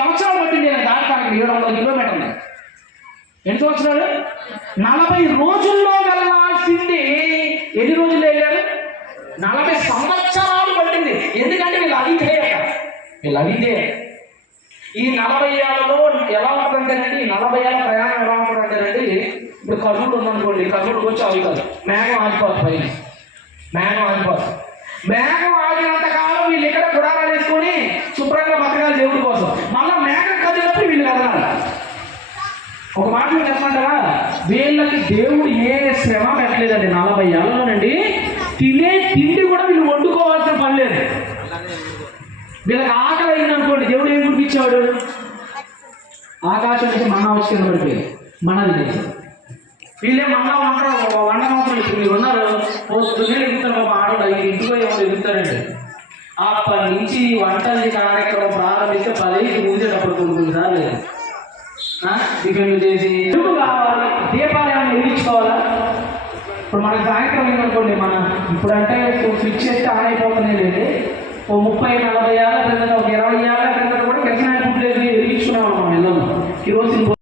సంవత్సరాలు పట్టింది నేను దాటడానికి 700 కిలోమీటర్లు. ఎన్ని సంవత్సరాలు? 40 రోజుల్లో వెళ్ళాల్సింది ఎన్ని రోజులు వెళ్ళారు? 40 సంవత్సరాలు పట్టింది. ఎందుకంటే వీళ్ళు అడిగితే ఈ 40 ఏళ్లలో ఎలా ఉంటుందంటేనండి, ఈ 40 ఏళ్ళ ప్రయాణం ఎలా ఉంటుందంటేనండి, ఇప్పుడు కర్నూలు ఉందనుకోండి, కర్నూలుకి వచ్చి ఆగుతారు, మేఘం ఆగిపోతుంది, పైన మేఘం ఆగిపోతుంది. మేఘం ఆగినంత కాలం వీళ్ళు ఇక్కడ గుడారాలు వేసుకొని శుభ్రంగా బతకాలి దేవుడి కోసం. మళ్ళీ మేఘం కదిలినప్పుడు వీళ్ళు కదలాలి. ఒక మాట మీరు చెప్పమంటారా, వీళ్ళకి దేవుడు ఏ శ్రమ పెట్టలేదండి. 40 ఏళ్ళలోనండి తినే తిండి కూడా వీళ్ళు వండుకోవాల్సిన పని లేదు. వీళ్ళకి ఆకలి అయిందనుకోండి, దేవుడు ఏం గుర్తించాడు? ఆకాశం నుంచి మన్నా వచ్చి కింద పడిపోయింది, మన్నది లేదు. వీళ్ళే మన్నా వండమాత్రం. ఇప్పుడు మీరు ఉన్నారు, పొద్దున్నే ఎగుతారు పాప ఆడవాళ్ళు, 5 ఇంటికి ఏమో ఎగుతారండి. అప్పటి నుంచి వంటలు కార్యక్రమం ప్రారంభిస్తే 10కి మూసేటప్పుడు కొన్ని సార్లు లేదు టిఫిన్లు చేసి ఎందుకు కావాలి? దీపాలు ఏమైనా వెలిగించుకోవాలా? ఇప్పుడు మనకి సాయంత్రం ఏంటనుకోండి, మనం ఇప్పుడంటే స్విచ్ చేస్తే ఆన్ అయిపోతుంది లేదు. ఓ 30-40 ఏళ్ళ క్రిందట, ఒక 20 ఏళ్ళ క్రిందట కూడా కిరసనాయిల గుడ్లు వెలిగించుకున్నాం మనం ఇళ్ళలో. ఈరోజు